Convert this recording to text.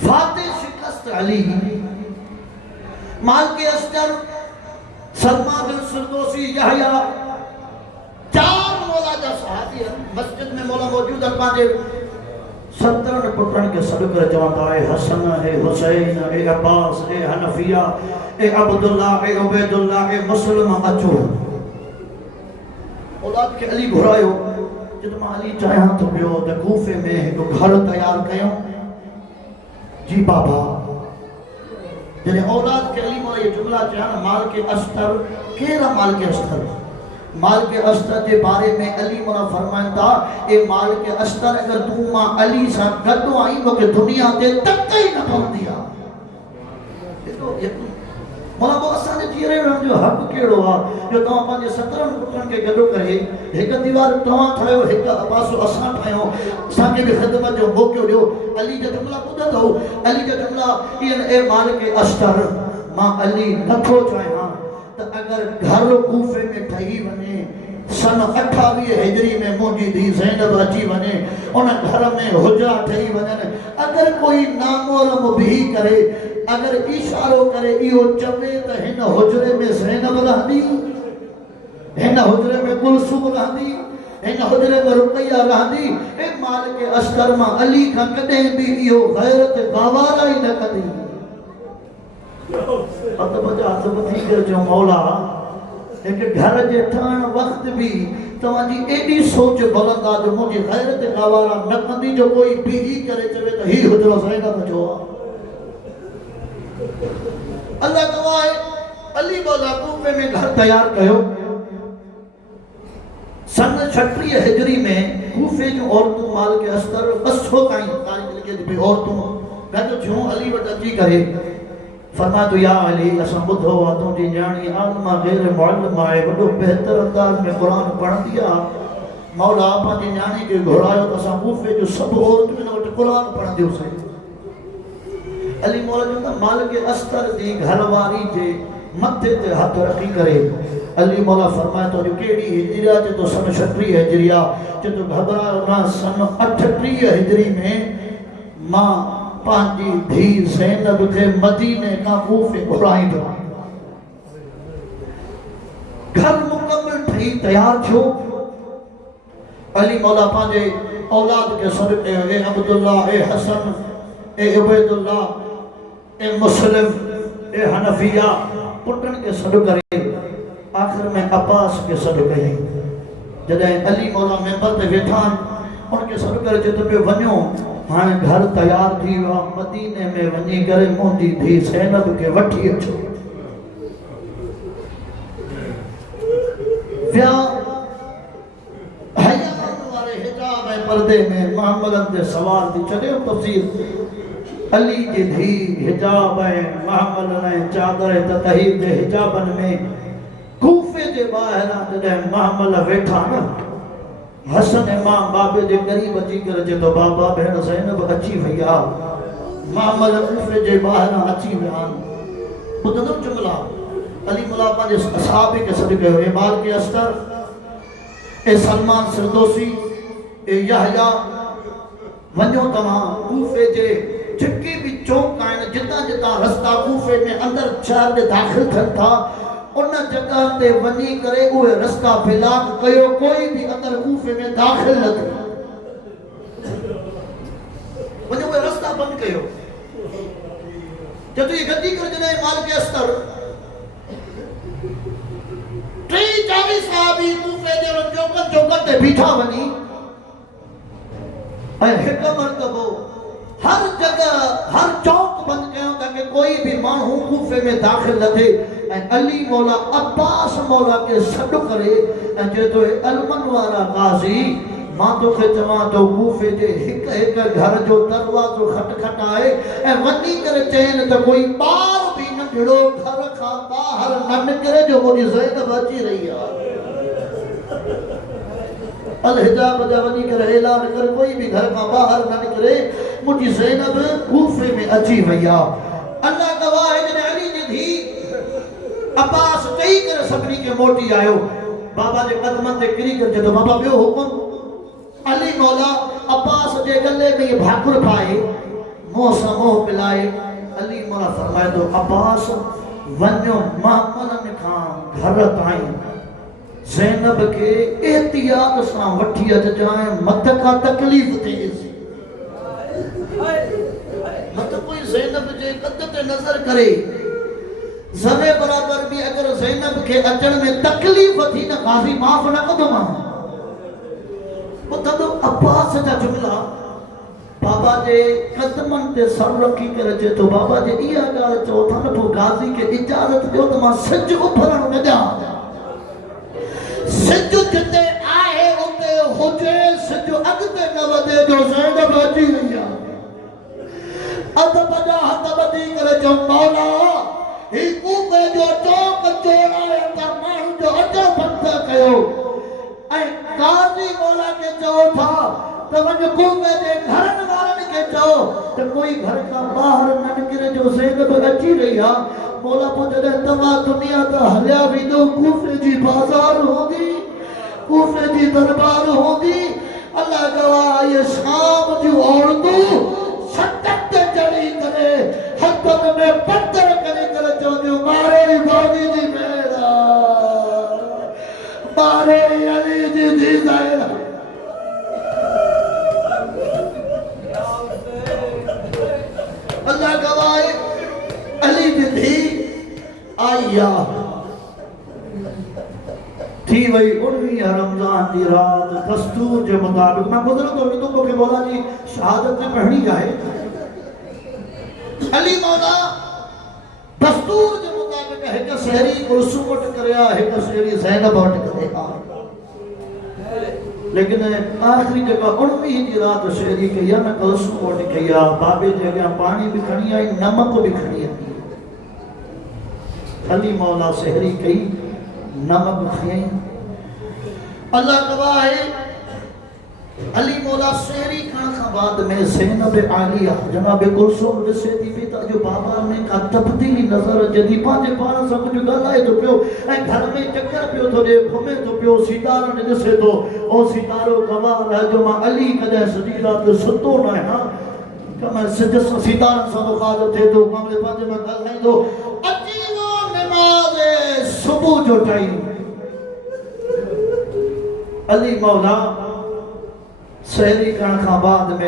फातिह शिकस्त अली, माल के अस्कर, सलमान बिन फिरदौसी, यहया, चार मौला जा सहाबी मस्जिद में मौला मौजूद है। पांचे 70 पुटन के सॾु करे चवंदा है हसन है हुसैन है अब्बास है हनफिया है अब्दुल्ला है उबैदुल्ला है मुस्लिम अचो। औलाद के अली घुरायो। जब मां अली चाहियां तो बियो त कूफे में एक घर तैयार कयो। जी बाबा जने औलाद के अली मोला ये जुमला चाहियां माल के अस्तर केरा माल के अस्तर, माल के अस्तर के बारे में अली मोला फरमाइन था ए माल के अस्तर अगर तू मां अली सा गड्डो आई तो के दुनिया ते तक ही न पहुंची आ। मोला वो असाने जीरे में जो हक केड़ो आ जो तवा पांजे 17 पुटन के गड्डो करे एक दीवार तवा ठायो एक पासो असा ठायो साके भी खिदमत जो मौको दियो। अली जो जुमला बुधा दो अली जो जुमला ए माल के अस्तर मां अली नथो चाहियां त अगर घर कूफे में ठही वने सन 28 हिजरी में मुंजी दी ज़ैनब अची वने उन घर में हुजरा ठही वने अगर कोई नामोलम भी करे अगर इशारो करे इहो चवे त हिन हुजरे में ज़ैनब रहंदी, हिन हुजरे में कुलसूम रहंदी, हिन हुजरे में रुकैया रहंदी। ए माल के अस्कर मां अली का कदे भी इहो गैरत गवारा ही न कदी। अब बजा सब थी कर जो मौला एक घर जे ठहण वक्त भी तवाजी एडी सोच बुलंद आ जो मुझे गैरत गवारा न कंदी जो कोई भी करे चवे त ही हुजरो ज़ैनब जो अल्लाह गवाह है। अली मौला कूफे में घर तैयार कयो। सन 36 हिजरी में कूफे जो औरतों माल के अस्तर 200 ताईं तारीख लिखे थी औरतों गद जो अली वट अची करे फरमा तो या अली असा बुधो वा तुझी न्याणी आलमा गैर मुअल्लिम आहे बड़ो बेहतर अंदाज में कुरान पढ़ंदी आ। मौला पांजी न्याणी के घोड़ायो त असा कूफे जो सब औरतुन वट कुरान पढ़ंदियो से। अली मौला जो माल के अस्तर दी घरवारी जे मथे ते हाथ रखी करे अली मौला फरमाए तो केड़ी हिजरिया जे तो सन 36 हिजरिया जे तो घबरायो ना सन 38 हिजरी में मां पांजी धी ज़ैनब के मदीने का कूफे घुराई दो। घर मुकम्मल थी तैयार छो। अली मौला पांजे औलाद के सदके ए अब्दुल्ला ए हसन ए उबैदुल्ला ए मुस्लिम ए हनफिया पुटन के सदु करे आखिर में अब्बास के सदु कई। जदे अली मौला मेंबर पे वेठा उनके सदु करे जे तो वणो हां घर तैयार थी वा मदीने में वनी करे मोदी धी ज़ैनब के वठी अचो। व्या हया वाले हिजाब ए पर्दे में मोहम्मदन ते सवाल थी चले तफसीर अली जी धी हिजाब है महमल ने चादर ततहीर दे हिजाबन में कूफे जे बाहर जदे महमल वेठा ना हसन इमाम बाबे जे करीब अची कर जे तो बाबा भेण ज़ैनब अची भैया महमल कूफे जे बाहर अची वियान बुधो जुमला अली मौला पांजे असहाबे के सदके ए बाल के अस्तर ए सलमान फिरदौसी ए यहया वञो तव्हां कूफे जे जितनी भी चौक आहिनि जिता जिता रास्ता कूफे में अंदर शहर में दाखिल थियनि था उन जगह ते वञी करे उहे रास्ता फिलाक कयो कोई भी अंदर कूफे में दाखिल न थिए वञो उहे रास्ता बंद कयो। जब ये गद्दी कर जने माल के अस्तर 40 सहाबी कूफे जे चौकत ते बीठा वञी ऐं हिक मर्तबो हर जगह हर चौक बंद कयो ताकि कोई भी मानू कूफे में दाखिल न थे। अली मौला अब्बास मौला के सॾु करे जे तो अलमन वारा गाजी मां तो के चवा तो कूफे जे हिक हिक घर जो दरवाजो खटखटाए ए वनी करे चैन त कोई बार भी न भिड़ो घर का बाहर न निकरे जो मोदी ज़ैनब अची रही है। अल हिजाब जा वनी करे ऐलान कर कोई भी घर का बाहर न निकले मुझी ज़ैनब कूफे में अची भैया। अल्लाह गवाह है जने अली जी थी अब्बास कई कर सबनी के मोटी आयो बाबा जे कदमन ते किरी कर जो बाबा बियो हुकुम अली मौला अब्बास जे गले में भाकुर पाए मोह मोह पिलाए अली मौला फरमाए तो अब्बास वन्यो महमल खां घर ताईं ज़ैनब के एहतियात सां वठी अचजाए मत का तकलीफ़ थिएसि मत कोई ज़ैनब जे कद ते नज़र करे ज़रे बराबर भी अगर ज़ैनब के अचण में तकलीफ़ थी न गाज़ी माफ़ न कंदो मां ॿुधंदो अब्बास जा जुमला बाबा जे कदमनि ते सर रखी करे चए थो बाबा जे इहा ॻाल्हि चओ था न पोइ गाज़ी खे इजाज़त ॾियो त मां सिज उभरण न ॾियां सिज जिते आहे उते हुजे सिज अॻिते न वधे जो ज़ैनब अची वई आहे अदब जा हथ ॿधी करे चओ मौला ही कूबे जो चौक चोराए त माण्हू जो अचो बंदि कयो ऐं गाज़ी मौला के चओ था त वञ कूबे जे घरनि वारनि खे चओ त कोई घर खां ॿाहिरि न निकिरे जो ज़ैनब अची रही आहे मौला पोइ जॾहिं तव्हां दुनिया त हलिया वेंदो कूफे जी बाज़ार हूंदी कूफे जी दरबार हूंदी अल्लाह गवाह ये शाम जूं औरतूं सतत ते चढ़ी करे हथनि में पत्थर करे करे चवंदियूं मारे बागी जी मेरा मारे अली जी जी ज़ैनब अल्लाह गवाह अली जी धी आया थी वही 19 रमजान की रात दस्तूर के मुताबिक मैं गुजर तो भी तुमको के मौला जी शहादत में पढ़नी जाए अली मौला दस्तूर के मुताबिक है कि शहरी कुर्सू वट करया है कि शहरी ज़ैनब वट करया लेकिन आखिरी जगह 19 की रात शहरी कया न कुर्सू वट कया बाबे जे अॻियां पानी भी खणी आई नमक भी खणी आई अली मौला शहरी कई नमक खई अल्लाह गवाह है अली मौला शहरी खान का बाद में ज़ैनब आलिया जनाब कुलसुम ॾिसे थी पई त जो बाबा में का तब्दीली नज़र जदी पंहिंजे पाण सां कुझु ॻाल्हाए थो पियो ऐं घर में चक्कर पियो थो ॾे घुमे थो पियो सितारो ने ॾिसे थो ओ सितारो गवाह रह जो मां अली कॾहिं सॼी राति सुतो न आहियां कम सिज सितारनि सां मुखातिब थिए थो मामले पंहिंजे में ॻाल्हाईंदो अची वो नमाज़ सुबुह जो टाइम अली मौला शहरी करण खां बाद में